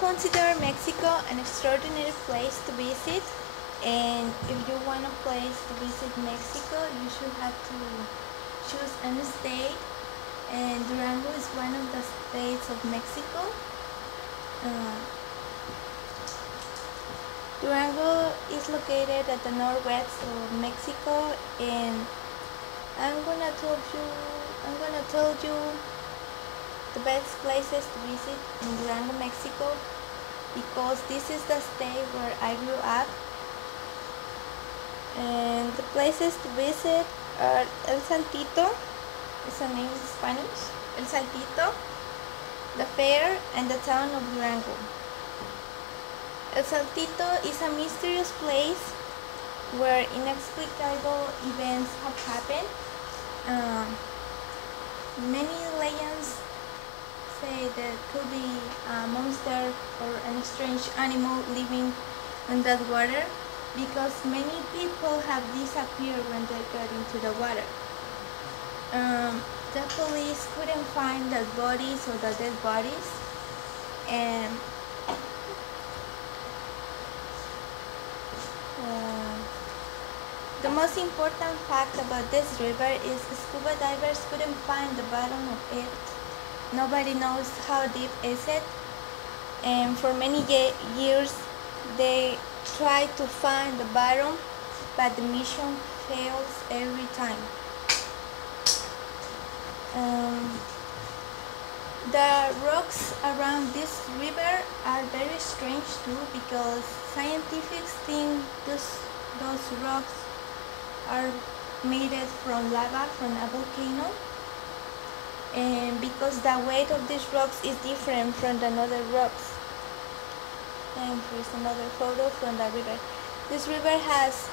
consider Mexico an extraordinary place to visit, and if you want a place to visit Mexico, you should have to choose a state, and Durango is one of the states of Mexico. Uh, Durango is located at the northwest of Mexico, and I'm gonna tell you the best places to visit in Durango, Mexico, because this is the state where I grew up. And the places to visit are El Saltito, it's a name in Spanish, El Saltito, the fair, and the town of Durango. El Saltito is a mysterious place where inexplicable events have happened. Many legends say that could be a monster or a strange animal living in that water, because many people have disappeared when they got into the water. The police couldn't find the bodies or the dead bodies, and the most important fact about this river is scuba divers couldn't find the bottom of it. Nobody knows how deep is it, and for many years they tried to find the bottom, but the mission fails every time. The rocks around this river are very strange too, because scientists think those rocks are made from lava from a volcano, and because the weight of these rocks is different from the other rocks. And here's another photo from the river. This river has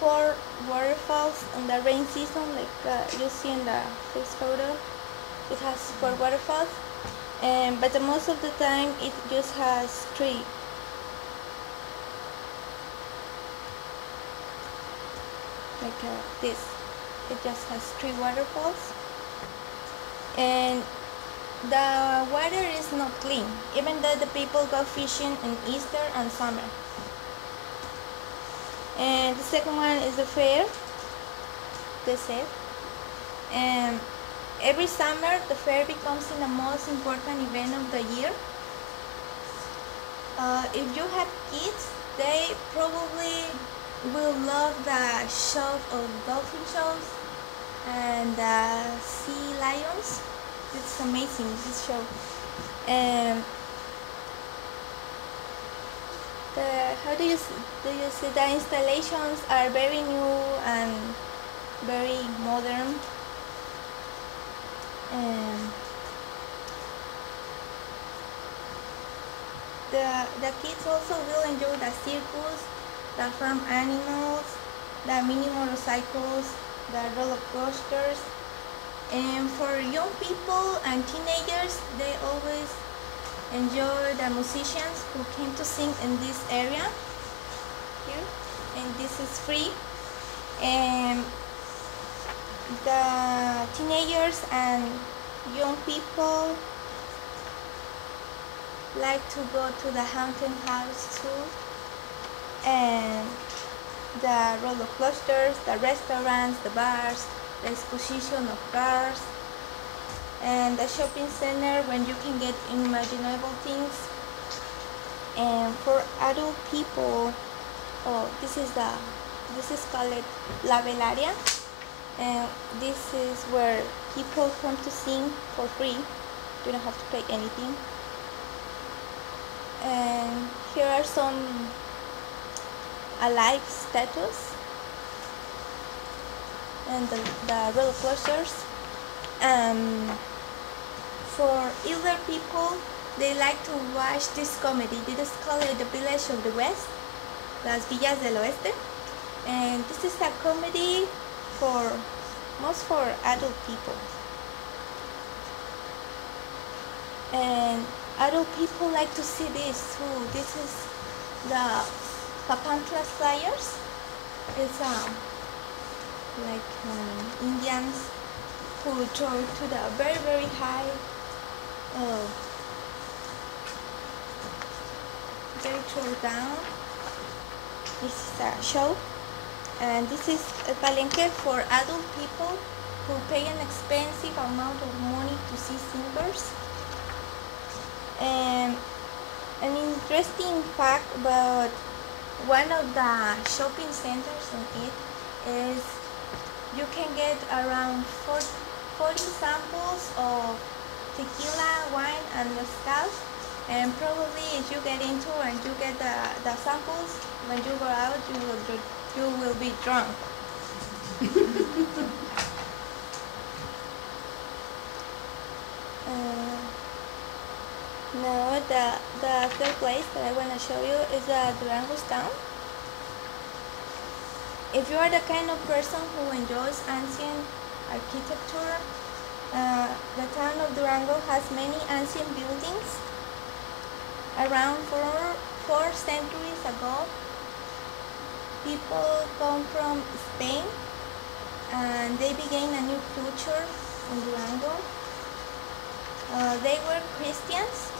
4 waterfalls in the rain season, like you see in the first photo. It has 4 waterfalls, but the most of the time it just has 3. Like this. It just has 3 waterfalls, and the water is not clean, even though the people go fishing in Easter and summer. And the second one is the fair. That's it. And every summer the fair becomes the most important event of the year. If you have kids, they probably will love the shows of dolphin shows and the sea lions. It's amazing, this show. How do you see the installations are very new and very modern. The kids also will enjoy the circus, the farm animals, the mini motorcycles, the roller coasters. And for young people and teenagers, they always enjoy the musicians who came to sing in this area here, and this is free. And the teenagers and young people like to go to the haunted house too, and the roller coasters, the restaurants, the bars, the exposition of cars, and the shopping center when you can get unimaginable things. And for adult people, this is called La Velaria, and this is where people come to sing for free. You don't have to pay anything. And here are some alive statues and the roller coasters. For elder people, they like to watch this comedy. This is called The Village of the West, Las Villas del Oeste, and this is a comedy for adult people. And adult people like to see this too. This is the Papantla Flyers. It's Indians who throw to the very, very high very tore down. This is a show, and this is a palenque for adult people who pay an expensive amount of money to see singers. And an interesting fact about one of the shopping centers in it is you can get around 40 samples of tequila, wine, and mezcal. And probably if you get into and you get the samples, when you go out, you will be drunk. Now the third place that I want to show you is Durango's town. If you are the kind of person who enjoys ancient architecture, the town of Durango has many ancient buildings. Around four centuries ago, people come from Spain and they began a new culture in Durango. They were Christians,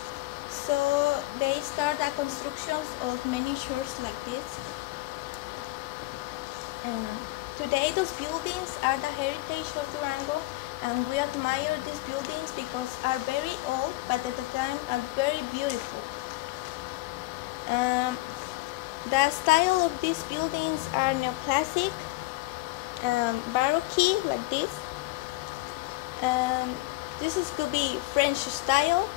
so they started constructions of many churches like this. Today those buildings are the heritage of Durango, and we admire these buildings because are very old, but at the time are very beautiful. The style of these buildings are neoclassic, Baroque, like this. This could be French style.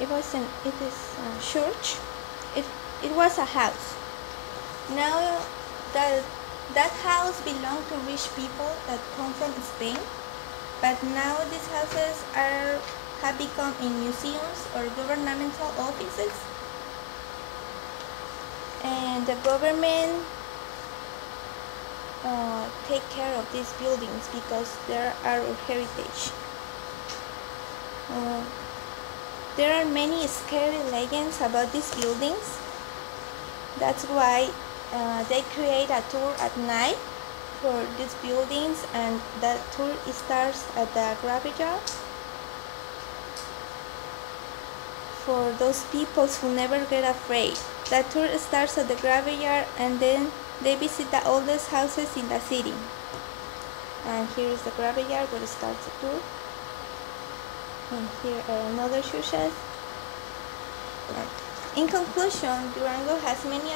It is a church. It was a house. Now that house belonged to rich people that come from Spain, but now these houses have become in museums or governmental offices, and the government take care of these buildings because they are our heritage. There are many scary legends about these buildings. That's why they create a tour at night for these buildings, and that tour starts at the graveyard for those people who never get afraid. That tour starts at the graveyard, and then they visit the oldest houses in the city. And here is the graveyard where it starts the tour. And here are another churches. In conclusion, Durango has many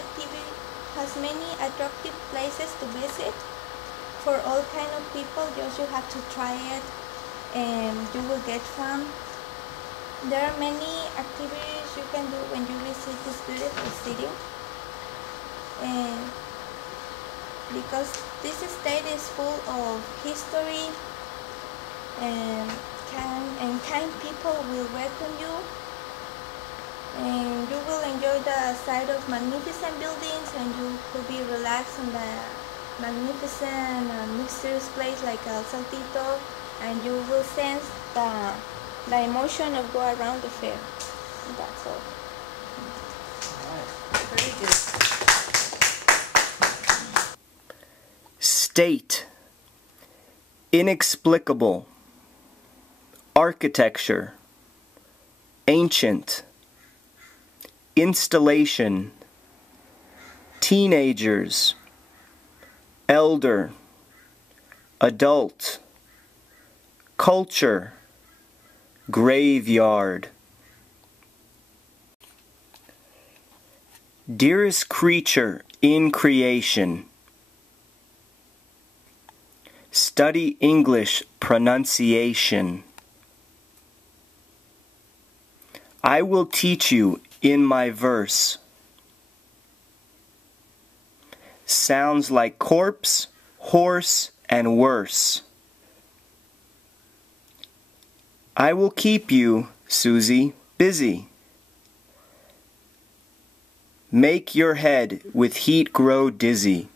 attractive places to visit for all kind of people. Just you have to try it, and you will get fun. There are many activities you can do when you visit this beautiful city, and because this state is full of history, and kind people will welcome you, and you will enjoy the sight of magnificent buildings, and you could be relaxed in the magnificent mysterious place like El Saltito, and you will sense the emotion of go around the fair. That's all. Alright, very good. State. Inexplicable. Architecture. Ancient. Installation. Teenagers. Elder. Adult. Culture. Graveyard. Dearest creature in creation. Study English pronunciation. I will teach you in my verse. Sounds like corpse, horse, and worse. I will keep you, Susie, busy. Make your head with heat grow dizzy.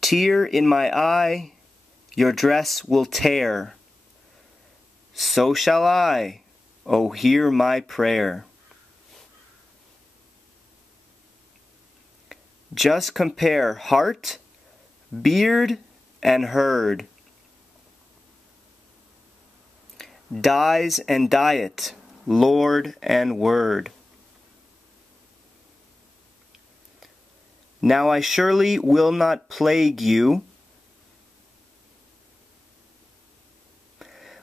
Tear in my eye, your dress will tear. So shall I, oh hear my prayer. Just compare heart, beard, and herd. Dies and diet, Lord and Word. Now I surely will not plague you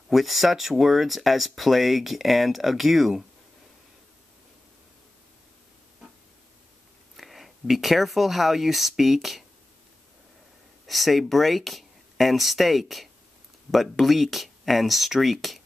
with such words as plague and ague. Be careful how you speak. Say break and stake, but bleak and streak.